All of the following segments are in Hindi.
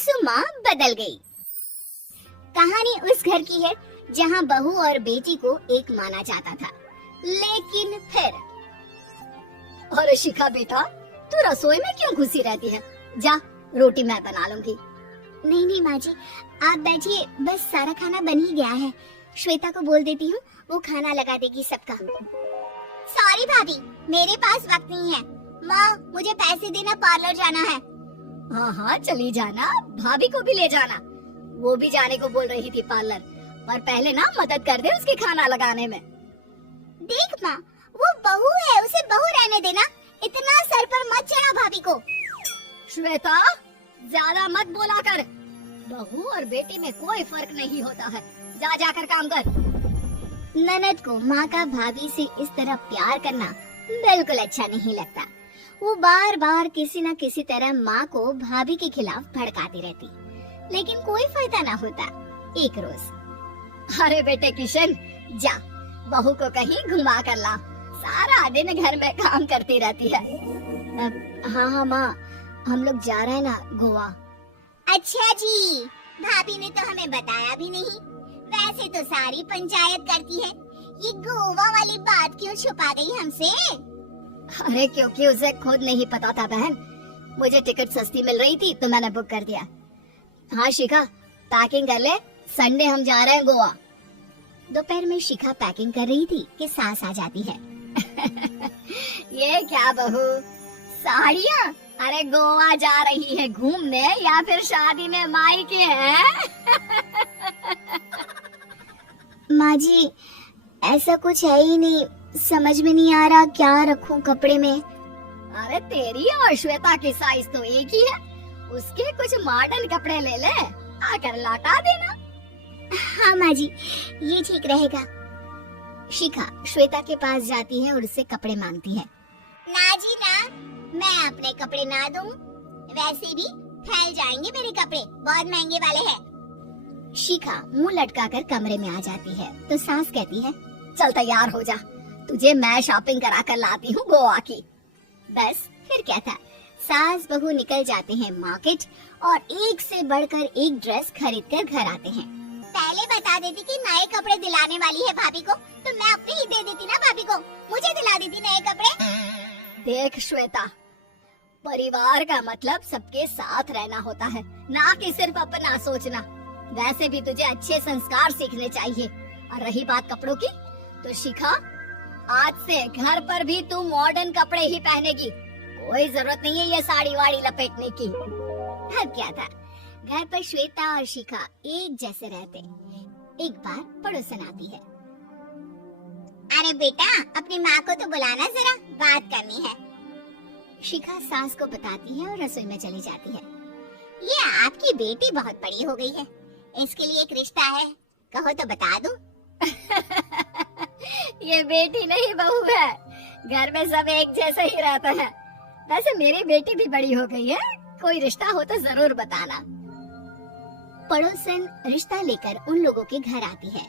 सासू माँ बदल गई। कहानी उस घर की है जहाँ बहू और बेटी को एक माना जाता था, लेकिन फिर। अरे शिखा बेटा, तू रसोई में क्यों घुसी रहती है? जा, रोटी मैं बना लूंगी। नहीं नहीं माँ जी, आप बैठिए, बस सारा खाना बन ही गया है। श्वेता को बोल देती हूँ, वो खाना लगा देगी सबका। सॉरी भाभी, मेरे पास वक्त नहीं है। माँ, मुझे पैसे देना, पार्लर जाना है। हाँ हाँ चली जाना, भाभी को भी ले जाना। वो भी जाने को बोल रही थी पार्लर, पर पहले ना मदद कर दे उसके खाना लगाने में। देख माँ, वो बहू है, उसे बहू रहने देना। इतना सर पर मत चढ़ा भाभी को। श्वेता, ज्यादा मत बोला कर। बहू और बेटी में कोई फर्क नहीं होता है। जा जाकर काम कर। ननद को माँ का भाभी से इस तरह प्यार करना बिल्कुल अच्छा नहीं लगता। वो बार बार किसी न किसी तरह माँ को भाभी के खिलाफ भड़काती रहती, लेकिन कोई फायदा ना होता। एक रोज, अरे बेटे किशन, जा बहू को कहीं घुमा कर ला। सारा दिन घर में काम करती रहती है। हाँ हाँ माँ, हम लोग जा रहे हैं ना गोवा। अच्छा जी, भाभी ने तो हमें बताया भी नहीं। वैसे तो सारी पंचायत करती है, ये गोवा वाली बात क्यों छुपा गई हमसे? अरे क्योंकि उसे खुद नहीं पता था बहन। मुझे टिकट सस्ती मिल रही थी तो मैंने बुक कर दिया। हाँ शिखा, पैकिंग कर ले, संडे हम जा रहे हैं गोवा। दोपहर में शिखा पैकिंग कर रही थी कि सास आ जाती है। ये क्या बहू, साड़ियाँ? अरे गोवा जा रही है घूमने या फिर शादी में मायके हैं? माँ जी, ऐसा कुछ है ही नहीं, समझ में नहीं आ रहा क्या रखूं कपड़े में। अरे तेरी और श्वेता की साइज तो एक ही है, उसके कुछ मॉडर्न कपड़े ले ले, आकर लौटा देना। हाँ माँ जी, ये ठीक रहेगा। शिखा श्वेता के पास जाती है और उससे कपड़े मांगती है। ना जी ना, मैं अपने कपड़े ना दूं, वैसे भी फैल जाएंगे मेरे कपड़े, बहुत महंगे वाले हैं। शिखा मुंह लटकाकर कमरे में आ जाती है तो सास कहती है, चल तैयार हो जा, तुझे मैं शॉपिंग करा कर लाती हूँ गोवा की। बस फिर क्या था, सास बहू निकल जाते हैं मार्केट और एक से बढ़कर एक ड्रेस खरीद कर घर आते हैं। पहले बता देती कि नए कपड़े दिलाने वाली है भाभी को, तो मैं अपने ही दे देती ना भाभी को, मुझे दिला देती नए कपड़े। देख श्वेता, परिवार का मतलब सबके साथ रहना होता है, ना कि सिर्फ अपना सोचना। वैसे भी तुझे अच्छे संस्कार सीखने चाहिए। और रही बात कपड़ों की, तो शिखा, आज से घर पर भी तू मॉडर्न कपड़े ही पहनेगी। कोई जरूरत नहीं है ये साड़ी वाड़ी लपेटने की। अब क्या था, घर पर श्वेता और शिखा एक जैसे रहते। एक बार पड़ोसन आती है। अरे बेटा, अपनी माँ को तो बुलाना, जरा बात करनी है। शिखा सास को बताती है और रसोई में चली जाती है। ये आपकी बेटी बहुत बड़ी हो गई है, इसके लिए एक रिश्ता है, कहो तो बता दूं। ये बेटी नहीं बहू है, घर में सब एक जैसे ही रहते हैं। वैसे मेरी बेटी भी बड़ी हो गई है, कोई रिश्ता हो तो जरूर बताना। पड़ोसन रिश्ता लेकर उन लोगों के घर आती है।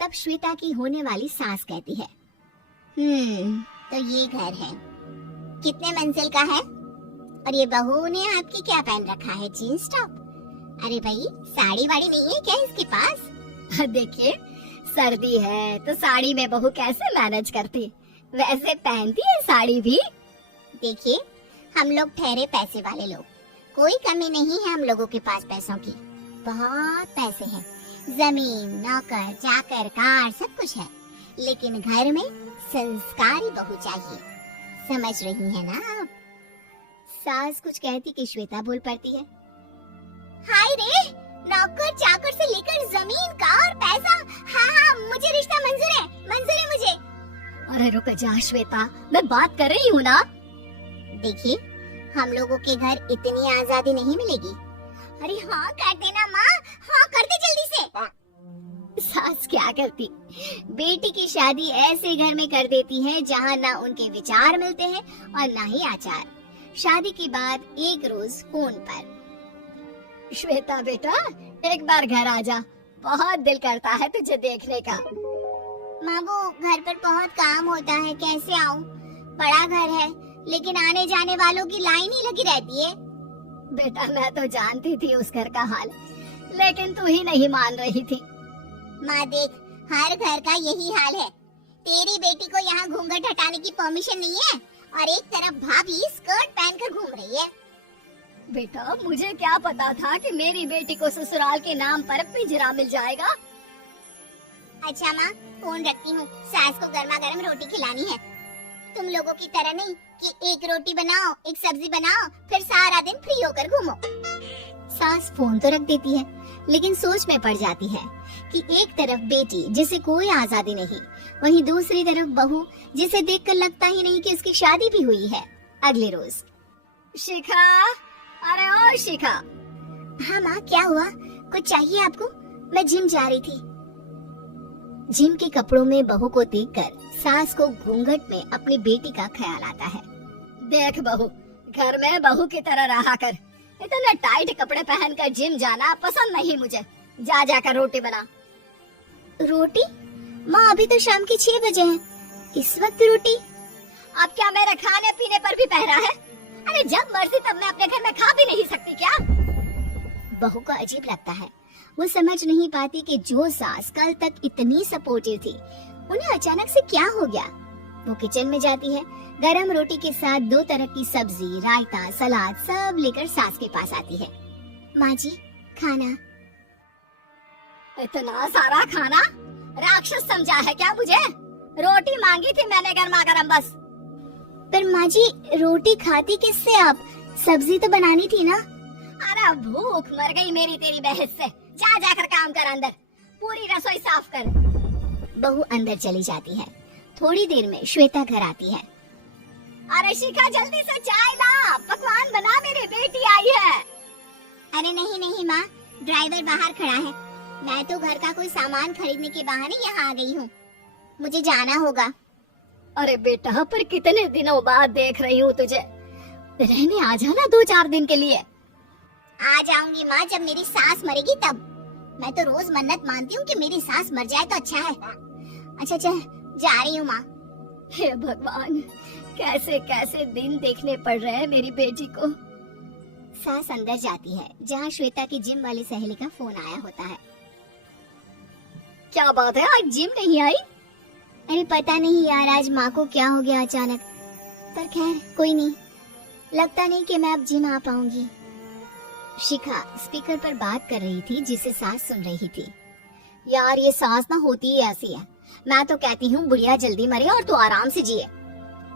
तब श्वेता की होने वाली सास कहती है, तो ये घर है, कितने मंजिल का है? और ये बहू ने आपकी क्या पहन रखा है, जीन्स टॉप? अरे भाई, साड़ी वाड़ी नहीं है क्या इसके पास? देखिए, सर्दी है तो साड़ी में बहू कैसे मैनेज करती, वैसे पहनती है साड़ी भी। देखिए, हम लोग ठहरे पैसे वाले लोग, कोई कमी नहीं है हम लोगों के पास पैसों की, बहुत पैसे हैं, जमीन, नौकर चाकर, कार, सब कुछ है, लेकिन घर में संस्कारी बहू चाहिए। समझ रही है ना आप? सास कुछ कहती कि श्वेता बोल पड़ती है, हाय रे, नौकर चाकर से लेकर जमीन, कार, पैसा, हाँ हाँ मुझे रिश्ता मंजूर है, मंजूर है मुझे। अरे रुक जा श्वेता, मैं बात कर रही हूँ ना। देखिए, हम लोगों के घर इतनी आजादी नहीं मिलेगी। अरे हाँ कर देना माँ, हाँ कर दे जल्दी से। सास क्या करती, बेटी की शादी ऐसे घर में कर देती है जहाँ ना उनके विचार मिलते हैं और ना ही आचार। शादी के बाद एक रोज फोन पर, श्वेता बेटा, एक बार घर आ जा, बहुत दिल करता है तुझे देखने का। माँ, वो घर पर बहुत काम होता है, कैसे आऊँ? बड़ा घर है, लेकिन आने जाने वालों की लाइन ही लगी रहती है। बेटा मैं तो जानती थी उस घर का हाल, लेकिन तू ही नहीं मान रही थी। माँ देख, हर घर का यही हाल है। तेरी बेटी को यहाँ घूंघट हटाने की परमिशन नहीं है और एक तरफ भाभी स्कर्ट पहनकर घूम रही है। बेटा मुझे क्या पता था कि मेरी बेटी को ससुराल के नाम पर पिंजरा मिल जाएगा। अच्छा माँ, फोन रखती हूँ, सास को गर्मा गर्म रोटी खिलानी है। तुम लोगों की तरह नहीं कि एक रोटी बनाओ, एक सब्जी बनाओ, फिर सारा दिन फ्री होकर घूमो। सास फोन तो रख देती है, लेकिन सोच में पड़ जाती है कि एक तरफ बेटी जिसे कोई आजादी नहीं, वहीं दूसरी तरफ बहू जिसे देखकर लगता ही नहीं कि उसकी शादी भी हुई है। अगले रोज। शिखा, अरे ओ शिखा। हाँ माँ, क्या हुआ? कुछ चाहिए आपको? मैं जिम जा रही थी। जिम के कपड़ों में बहू को देखकर सास को घूंघट में अपनी बेटी का ख्याल आता है। देख बहू, घर में बहू की तरह रहा कर। इतने टाइट कपड़े पहनकर जिम जाना पसंद नहीं मुझे। जा जाकर रोटी बना। रोटी? माँ अभी तो शाम के 6 बजे हैं, इस वक्त रोटी? अब क्या मेरे खाने पीने पर भी पहरा है? अरे जब मर्जी तब मैं अपने घर में खा भी नहीं सकती क्या? बहू को अजीब लगता है। वो समझ नहीं पाती कि जो सास कल तक इतनी सपोर्टिव थी, उन्हें अचानक से क्या हो गया। वो किचन में जाती है, गरम रोटी के साथ 2 तरह की सब्जी, रायता, सलाद सब लेकर सास के पास आती है। माँ जी, खाना। इतना सारा खाना? राक्षस समझा है क्या मुझे? रोटी मांगी थी मैंने गर्मा गर्म बस। पर माँ जी, रोटी खाती किससे आप? सब्जी तो बनानी थी ना। अरे भूख मर गई मेरी तेरी बहस से। जा जाकर काम कर, अंदर पूरी रसोई साफ कर। बहू अंदर चली जाती है। थोड़ी देर में श्वेता घर आती है। अरे शिखा जल्दी से चाय ला, पकवान बना, मेरी बेटी आई है। अरे नहीं नहीं माँ, ड्राइवर बाहर खड़ा है। मैं तो घर का कोई सामान खरीदने के बहाने यहाँ आ गई हूँ, मुझे जाना होगा। अरे बेटा, पर कितने दिनों बाद देख रही हूँ तुझे, रहने आ जाना 2-4 दिन के लिए। आ जाऊंगी माँ, जब मेरी सास मरेगी तब। मैं तो रोज मन्नत मानती हूँ कि मेरी सास मर जाए तो अच्छा है। अच्छा चल, जा रही हूँ माँ। हे भगवान, कैसे कैसे दिन देखने पड़ रहे हैं मेरी बेटी को। सास अंदर जाती है, जहाँ श्वेता की जिम वाली सहेली का फोन आया होता है। क्या बात है, आज जिम नहीं आई? अरे पता नहीं यार, आज माँ को क्या हो गया अचानक। पर खैर कोई नहीं, लगता नहीं कि मैं अब जिम आ पाऊंगी। शिखा स्पीकर पर बात कर रही थी, जिसे सास सुन रही थी। यार ये सास ना होती ही ऐसी है। मैं तो कहती हूँ बुढ़िया जल्दी मरे और तू आराम से जिए।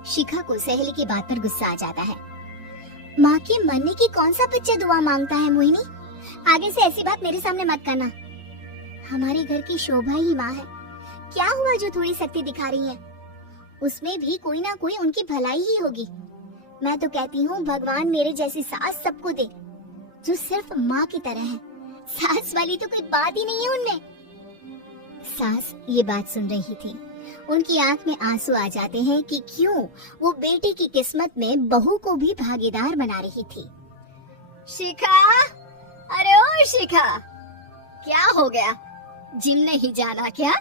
शिखा को सहेली की बात पर गुस्सा आ जाता है। माँ के मरने की कौन सा बच्चा दुआ मांगता है मोहिनी? आगे से ऐसी बात मेरे सामने मत करना। हमारे घर की शोभा ही माँ है। क्या हुआ जो थोड़ी शक्ति दिखा रही है? उसमें भी कोई ना कोई उनकी भलाई ही होगी। मैं तो कहती हूँ भगवान मेरे जैसी सास सबको दे, जो सिर्फ माँ की तरह है। सास वाली तो कोई बात ही नहीं है उनमें। सास ये बात सुन रही थी। उनकी आंख में आंसू आ जाते हैं कि क्यों वो बेटी की किस्मत में बहू को भी भागीदार बना रही थी। शिखा, अरे ओ शिखा, क्या हो गया? जिम नहीं जाना क्या?